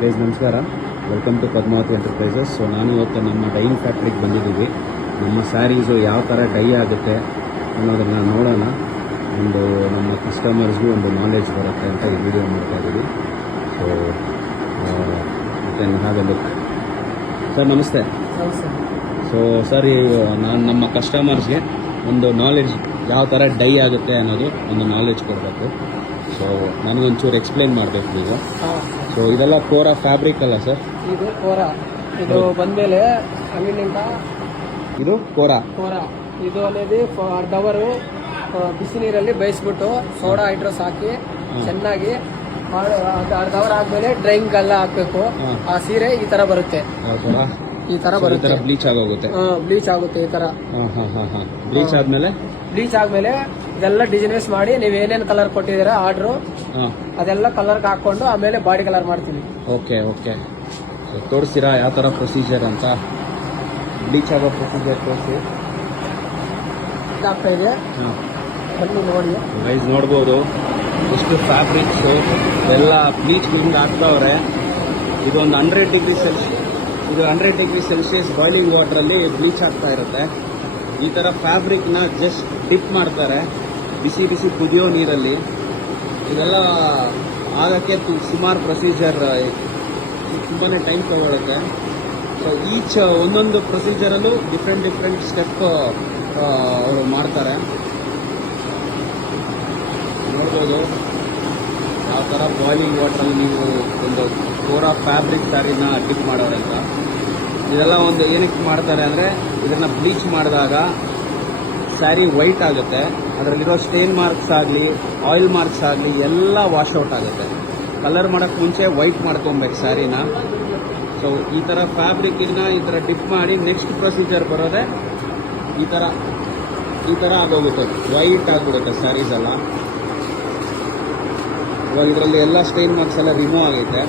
Guys ನಮಸ್ಕಾರ, welcome to Padmavati enterprises. So ನಾನು ಇವತ್ತು ನಮ್ಮ ಡೈಯಿಂಗ್ ಫ್ಯಾಕ್ಟ್ರಿಗೆ ಬಂದಿದ್ದೀವಿ. ನಮ್ಮ ಸ್ಯಾರೀಸು ಯಾವ ಥರ ಡೈ ಆಗುತ್ತೆ ಅನ್ನೋದನ್ನು ನೋಡೋಣ. ಒಂದು ನಮ್ಮ ಕಸ್ಟಮರ್ಸ್ಗೂ ಒಂದು ನಾಲೆಡ್ಜ್ ಬರುತ್ತೆ ಅಂತ ಈ ವಿಡಿಯೋ ಮಾಡ್ತಾ ಇದ್ದೀವಿ. So can have A look. Sir ನಮಸ್ತೆ. ಸೊ ಸರ್, ನಾನು ನಮ್ಮ ಕಸ್ಟಮರ್ಸ್ಗೆ ಒಂದು ನಾಲೆಡ್ಜ್ ಯಾವ ಥರ ಡೈ ಆಗುತ್ತೆ ಅನ್ನೋದು ಒಂದು ನಾಲೆಡ್ಜ್ ಕೊಡಬೇಕು. ಸೊ ನನಗೊಂಚೂರು ಎಕ್ಸ್ಪ್ಲೈನ್ ಮಾಡಬೇಕು ಈಗ. ಸೊ ಇದೆಲ್ಲ ಕೋರಾ ಫ್ಯಾಬ್ರಿಕ್ ಅಲ್ಲ ಸರ್? ಇದು ಕೋರಾ. ಇದು ಬಂದ್ಮೇಲೆ ಅಂಗಡಿಯಿಂದ ಇದು ಕೋರಾ. ಇದು అనేది ಅರ್ಧ ಅವರು ಬಿಸಿ ನೀರಲ್ಲಿ ಬೇಯಿಸ್ಬಿಟ್ಟು ಸೋಡಾ ಹೈಡ್ರೋಸ್ ಹಾಕಿ ಚೆನ್ನಾಗಿ ಅರ್ಧ ಅವರ್ ಆದ್ಮೇಲೆ ಡ್ರೈಯಿಂಗ್ ಎಲ್ಲ ಹಾಕ್ಬೇಕು. ಆ ಸೀರೆ ಈ ತರ ಬರುತ್ತೆ. ಈ ತರ ಬರುತ್ತೆ, ಬ್ಲೀಚ್ ಆಗೋಗುತ್ತೆ. ಬ್ಲೀಚ್ ಆಗುತ್ತೆ ಈ ತರ. ಬ್ಲೀಚ್ ಆದ್ಮೇಲೆ ಇದೆಲ್ಲ ಡಿಸೈನ್ಸ್ ಮಾಡಿ ನೀವು ಏನೇನ್ ಕಲರ್ ಕೊಟ್ಟಿದ್ದೀರಾ ಆರ್ಡ್ರು ಅದೆಲ್ಲ ಕಲರ್ಗೆ ಹಾಕೊಂಡು ಆಮೇಲೆ ಬಾಡಿ ಕಲರ್ ಮಾಡ್ತೀವಿ. Okay okay. ತೋರಿಸ್ತೀರಾ ಯಾವ ತರ ಪ್ರೊಸೀಜರ್ ಅಂತ? ಬ್ಲೀಚ್ ಆಗೋ ಪ್ರೊಸೀಜರ್ ತೋರಿಸಿ. ಆಗ್ತಾ ಇದೆ, ಬನ್ನಿ ನೋಡಿ. ಗೈಸ್ ನೋಡ್ಬೋದು ಎಷ್ಟು ಫ್ಯಾಬ್ರಿಕ್ಸು ಎಲ್ಲ ಬ್ಲೀಚ್ ಹಿಂಗೆ ಹಾಕ್ತಾವ್ರೆ. ಇದು ಒಂದು 100 ಡಿಗ್ರಿ ಸೆಲ್ಸಿಯಸ್ ಬಾಯ್ಲಿಂಗ್ ವಾಟ್ರಲ್ಲಿ ಬ್ಲೀಚ್ ಆಗ್ತಾ ಇರುತ್ತೆ. ಈ ಥರ ಫ್ಯಾಬ್ರಿಕ್ನ ಜಸ್ಟ್ ಡಿಪ್ ಮಾಡ್ತಾರೆ ಬಿಸಿ ಬಿಸಿ ಕುದಿಯೋ ನೀರಲ್ಲಿ. ಇದೆಲ್ಲ ಆಗೋಕ್ಕೆ ಸುಮಾರು ಪ್ರೊಸೀಜರ್, ತುಂಬಾ ಟೈಮ್ ತಗೊಳುತ್ತೆ. ಸೊ ಈಚ್ ಒಂದೊಂದು ಪ್ರೊಸೀಜರಲ್ಲೂ ಡಿಫ್ರೆಂಟ್ ಸ್ಟೆಪ್ ಅವರು ಮಾಡ್ತಾರೆ. ನೋಡ್ಬೋದು ಯಾವ ಥರ ಬಾಯ್ಲಿಂಗ್ ವಾಟ್ರಲ್ಲಿ ನೀವು ಒಂದು ಕೋರಾ ಫ್ಯಾಬ್ರಿಕ್ ಸ್ಯಾರಿನ ಡಿಪ್ ಮಾಡೋರಂತ. ಇದೆಲ್ಲ ಒಂದು ಏನಕ್ಕೆ ಮಾಡ್ತಾರೆ ಅಂದರೆ, ಇದನ್ನು ಬ್ಲೀಚ್ ಮಾಡಿದಾಗ ಸ್ಯಾರಿ ವೈಟ್ ಆಗುತ್ತೆ. ಅದರಲ್ಲಿರೋ ಸ್ಟೇನ್ ಮಾರ್ಕ್ಸ್ ಆಗಲಿ ಆಯಿಲ್ ಮಾರ್ಕ್ಸ್ ಆಗಲಿ ಎಲ್ಲ ವಾಶ್ಔಟ್ ಆಗುತ್ತೆ. ಕಲರ್ ಮಾಡೋಕ್ಕೆ ಮುಂಚೆ ವೈಟ್ ಮಾಡ್ಕೊಬೇಕು ಸ್ಯಾರಿನ. ಸೊ ಈ ಥರ ಫ್ಯಾಬ್ರಿಕ್ನ ಈ ಥರ ಡಿಪ್ ಮಾಡಿ ನೆಕ್ಸ್ಟ್ ಪ್ರೊಸೀಜರ್ ಬರೋದೆ ಈ ಥರ ಆಗೋಗುತ್ತೆ, ವೈಟ್ ಆಗಿಬಿಡುತ್ತೆ ಸ್ಯಾರೀಸ್ ಎಲ್ಲ. ಇವಾಗ ಇದರಲ್ಲಿ ಎಲ್ಲ ಸ್ಟೇನ್ ಮಾರ್ಕ್ಸ್ ಎಲ್ಲ ರಿಮೂವ್ ಆಗೈತೆ.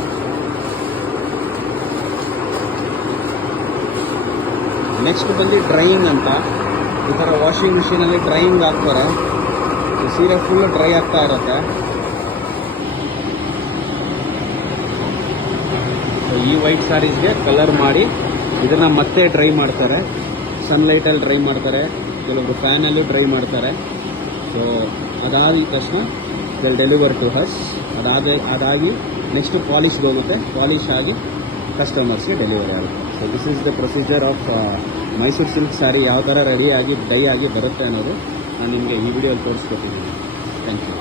ನೆಕ್ಸ್ಟ್ ಬಂದು ಡ್ರೈಯಿಂಗ್ ಅಂತ. ಈ ಥರ ವಾಷಿಂಗ್ ಮಿಷಿನಲ್ಲಿ ಡ್ರೈಯಿಂಗ್ ಹಾಕ್ತಾರೆ. ಸೀರೆ ಫುಲ್ ಡ್ರೈ ಆಗ್ತಾ ಇರುತ್ತೆ. ಈ ವೈಟ್ ಸ್ಯಾರೀಸ್ಗೆ ಕಲರ್ ಮಾಡಿ ಇದನ್ನು ಮತ್ತೆ ಡ್ರೈ ಮಾಡ್ತಾರೆ. ಸನ್ಲೈಟಲ್ಲಿ ಡ್ರೈ ಮಾಡ್ತಾರೆ, ಕೆಲವೊಬ್ರು ಫ್ಯಾನಲ್ಲೂ ಡ್ರೈ ಮಾಡ್ತಾರೆ. ಸೊ ಅದಾದ ತಕ್ಷಣ ಡೆಲಿವರ್ ಟು ಹಸ್. ಅದಾಗಿ ನೆಕ್ಸ್ಟ್ ಪಾಲಿಶ್ಗೆ ಹೋಗುತ್ತೆ. ಪಾಲಿಶ್ ಆಗಿ ಕಸ್ಟಮರ್ಸ್ಗೆ ಡೆಲಿವರಿ ಆಗುತ್ತೆ. So this is the procedure of Mysuru silk sari ಯಾವ ಥರ ರೆಡಿಯಾಗಿ ಡೈ ಆಗಿ ಬರುತ್ತೆ ಅನ್ನೋದು ನಾನು ನಿಮಗೆ ಈ ವಿಡಿಯೋಲಿ ತೋರಿಸ್ಕೊಟ್ಟಿದ್ದೀನಿ. Thank you.